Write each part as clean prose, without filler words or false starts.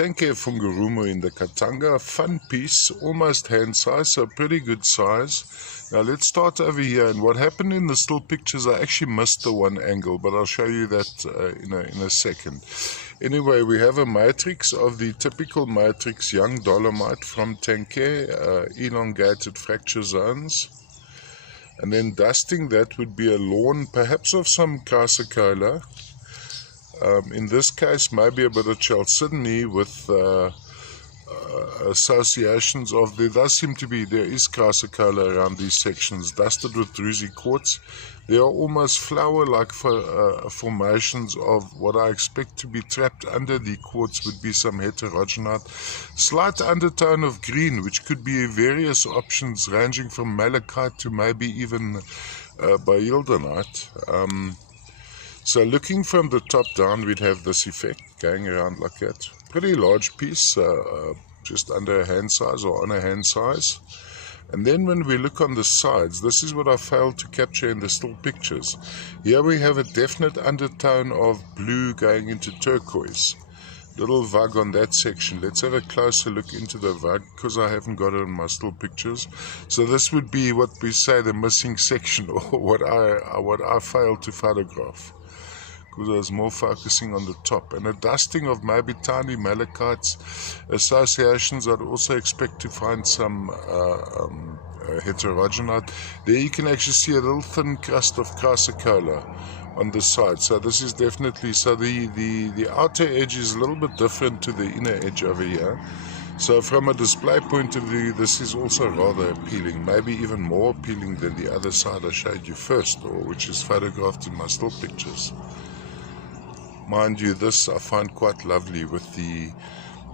Tenke Fungurumu in the Katanga, fun piece, almost hand size, so pretty good size. Now let's start over here, and what happened in the still pictures, I actually missed the one angle, but I'll show you that in a second. Anyway, we have a matrix of the typical matrix young dolomite from Tenke, elongated fracture zones. And then dusting that would be a lawn, perhaps of some chrysocolla. In this case, maybe a bit of chalcedony with associations of, there is chrysocolla around these sections, dusted with druzy quartz. There are almost flower-like formations of what I expect to be trapped under the quartz would be some heterogenite. Slight undertone of green, which could be various options ranging from malachite to maybe even baeldonite. So looking from the top down, we'd have this effect going around like that. Pretty large piece, just under a hand size or on a hand size. And then when we look on the sides, this is what I failed to capture in the still pictures. Here we have a definite undertone of blue going into turquoise. Little vug on that section. Let's have a closer look into the vug because I haven't got it in my still pictures. So this would be what we say the missing section, or what I failed to photograph, because I was more focusing on the top. And a dusting of maybe tiny malachites associations. I'd also expect to find some heterogenite. There you can actually see a little thin crust of chrysocolla on the side. So this is definitely, so the outer edge is a little bit different to the inner edge over here. So from a display point of view, this is also rather appealing, maybe even more appealing than the other side I showed you first, or which is photographed in my still pictures. Mind you, this I find quite lovely with the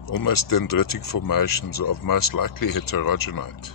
almost dendritic formations of most likely heterogenite.